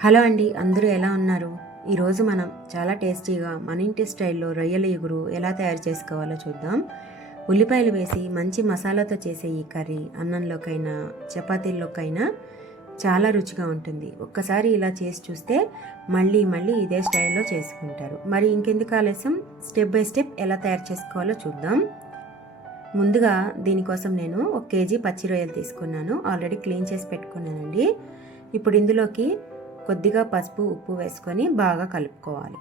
Hello అండి, అందరూ ఎలా ఉన్నారు? ఈరోజు మనం చాలా టేస్టీగా మన ఇంటి స్టైల్లో రొయ్యల ఇగురు ఎలా తయారు చేసుకోవాలో చూద్దాం. ఉల్లిపాయలు వేసి మంచి మసాలాతో చేసే ఈ కర్రీ అన్నంలోకైనా చపాతీల్లోకైనా చాలా రుచిగా ఉంటుంది. ఒక్కసారి ఇలా చేసి చూస్తే మళ్ళీ మళ్ళీ ఇదే స్టైల్లో చేసుకుంటారు. మరి ఇంకెందుకు ఆలస్యం, స్టెప్ బై స్టెప్ ఎలా తయారు చేసుకోవాలో చూద్దాం. ముందుగా దీనికోసం నేను 1 కేజీ పచ్చి రొయ్యలు తీసుకున్నాను. ఆల్రెడీ క్లీన్ చేసి పెట్టుకున్నానండి. ఇప్పుడు ఇందులోకి కొద్దిగా పసుపు, ఉప్పు వేసుకొని బాగా కలుపుకోవాలి.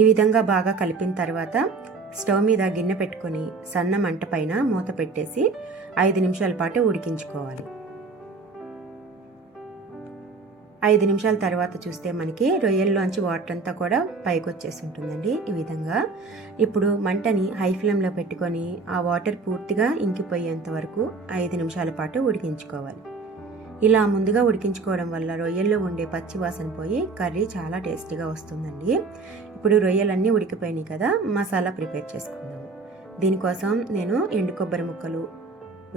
ఈ విధంగా బాగా కలిపిన తర్వాత స్టవ్ మీద గిన్నె పెట్టుకొని సన్న మంట పైన మూత పెట్టేసి 5 నిమిషాల పాటు ఉడికించుకోవాలి. 5 నిమిషాల తర్వాత చూస్తే మనకి రొయ్యల్లోంచి వాటర్ అంతా కూడా పైకి వచ్చేసి ఉంటుందండి. ఈ విధంగా ఇప్పుడు మంటని హై ఫ్లేమ్లో పెట్టుకొని ఆ వాటర్ పూర్తిగా ఇంకిపోయేంత వరకు 5 నిమిషాల పాటు ఉడికించుకోవాలి. ఇలా ముందుగా ఉడికించుకోవడం వల్ల రొయ్యల్లో ఉండే పచ్చి వాసన పోయి కర్రీ చాలా టేస్టీగా వస్తుందండి. ఇప్పుడు రొయ్యలన్నీ ఉడికిపోయినాయి కదా, మసాలా ప్రిపేర్ చేసుకుందాము. దీనికోసం నేను ఎండు కొబ్బరి ముక్కలు,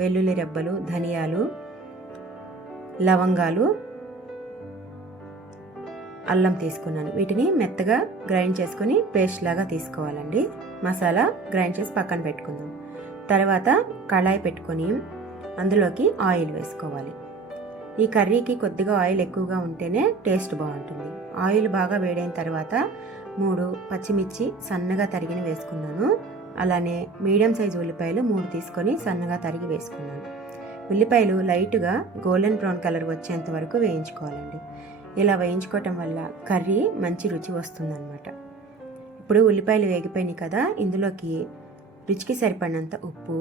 వెల్లుల్లి రెబ్బలు, ధనియాలు, లవంగాలు, అల్లం తీసుకున్నాను. వీటిని మెత్తగా గ్రైండ్ చేసుకొని పేస్ట్ లాగా తీసుకోవాలండి. మసాలా గ్రైండ్ చేసి పక్కన పెట్టుకుందాం. తర్వాత కళాయి పెట్టుకొని అందులోకి ఆయిల్ వేసుకోవాలి. ఈ కర్రీకి కొద్దిగా ఆయిల్ ఎక్కువగా ఉంటేనే టేస్ట్ బాగుంటుంది. ఆయిల్ బాగా వేడైన తర్వాత 3 పచ్చిమిర్చి సన్నగా తరిగిన వేసుకున్నాను. అలానే మీడియం సైజు ఉల్లిపాయలు 3 తీసుకొని సన్నగా తరిగి వేసుకున్నాను. ఉల్లిపాయలు లైట్గా గోల్డెన్ బ్రౌన్ కలర్ వచ్చేంత వరకు వేయించుకోవాలండి. ఇలా వేయించుకోవటం వల్ల కర్రీ మంచి రుచి వస్తుందన్నమాట. ఇప్పుడు ఉల్లిపాయలు వేగిపోయినాయి కదా, ఇందులోకి రుచికి సరిపడినంత ఉప్పు,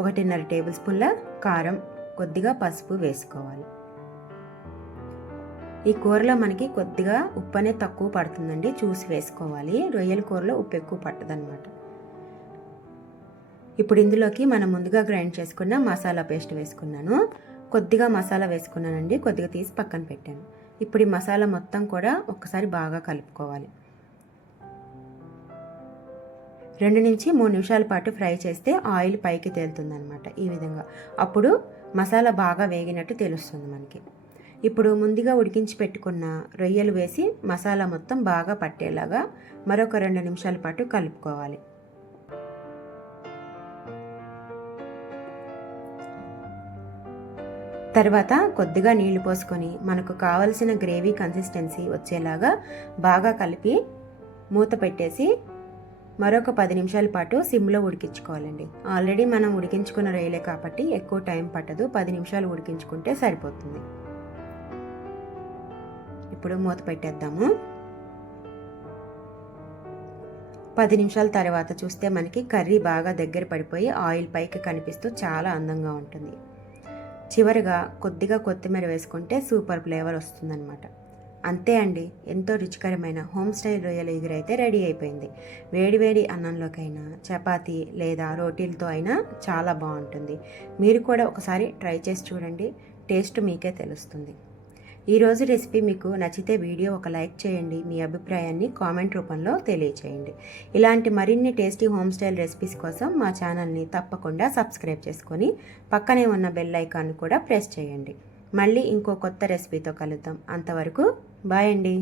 1.5 టేబుల్ స్పూన్ల కారం, కొద్దిగా పసుపు వేసుకోవాలి. ఈ కూరలో మనకి కొద్దిగా ఉప్పు అనేది తక్కువ పడుతుందండి, చూసి వేసుకోవాలి. రొయ్యల కూరలో ఉప్పు ఎక్కువ పట్టదనమాట. ఇప్పుడు ఇందులోకి మనం ముందుగా గ్రైండ్ చేసుకున్న మసాలా పేస్ట్ వేసుకున్నాను. కొద్దిగా మసాలా వేసుకున్నానండి, కొద్దిగా తీసి పక్కన పెట్టాను. ఇప్పుడు ఈ మసాలా మొత్తం కూడా ఒక్కసారి బాగా కలుపుకోవాలి. 2 నుంచి 3 నిమిషాల పాటు ఫ్రై చేస్తే ఆయిల్ పైకి తేలుతుందనమాట. ఈ విధంగా అప్పుడు మసాలా బాగా వేగినట్టు తెలుస్తుంది మనకి. ఇప్పుడు ముందుగా ఉడికించి పెట్టుకున్న రొయ్యలు వేసి మసాలా మొత్తం బాగా పట్టేలాగా మరొక 2 నిమిషాల పాటు కలుపుకోవాలి. తర్వాత కొద్దిగా నీళ్లు పోసుకొని మనకు కావలసిన గ్రేవీ కన్సిస్టెన్సీ వచ్చేలాగా బాగా కలిపి మూత పెట్టేసి మరొక 10 నిమిషాల పాటు సిమ్లో ఉడికించుకోవాలండి. ఆల్రెడీ మనం ఉడికించుకున్న రొయ్యలే కాబట్టి ఎక్కువ టైం పట్టదు, 10 నిమిషాలు ఉడికించుకుంటే సరిపోతుంది. ఇప్పుడు మూత పెట్టేద్దాము. 10 నిమిషాల తర్వాత చూస్తే మనకి కర్రీ బాగా దగ్గర పడిపోయి ఆయిల్ పైకి కనిపిస్తూ చాలా అందంగా ఉంటుంది. చివరిగా కొద్దిగా కొత్తిమీర వేసుకుంటే సూపర్ ఫ్లేవర్ వస్తుందన్నమాట. అంతే అండి, ఎంతో రుచికరమైన హోమ్ స్టైల్ రొయ్యల ఇగురు అయితే రెడీ అయిపోయింది. వేడివేడి అన్నంలోకైనా, చపాతీ లేదా రోటీలతో అయినా చాలా బాగుంటుంది. మీరు కూడా ఒకసారి ట్రై చేసి చూడండి, టేస్ట్ మీకే తెలుస్తుంది. ఈరోజు రెసిపీ మీకు నచ్చితే వీడియో ఒక లైక్ చేయండి, మీ అభిప్రాయాన్ని కామెంట్ రూపంలో తెలియచేయండి. ఇలాంటి మరిన్ని టేస్టీ హోమ్ స్టైల్ రెసిపీస్ కోసం మా ఛానల్ని తప్పకుండా సబ్స్క్రైబ్ చేసుకొని పక్కనే ఉన్న బెల్ ఐకాన్ కూడా ప్రెస్ చేయండి. మళ్ళీ ఇంకో కొత్త రెసిపీతో కలుద్దాం. అంతవరకు బాయ్ అండి.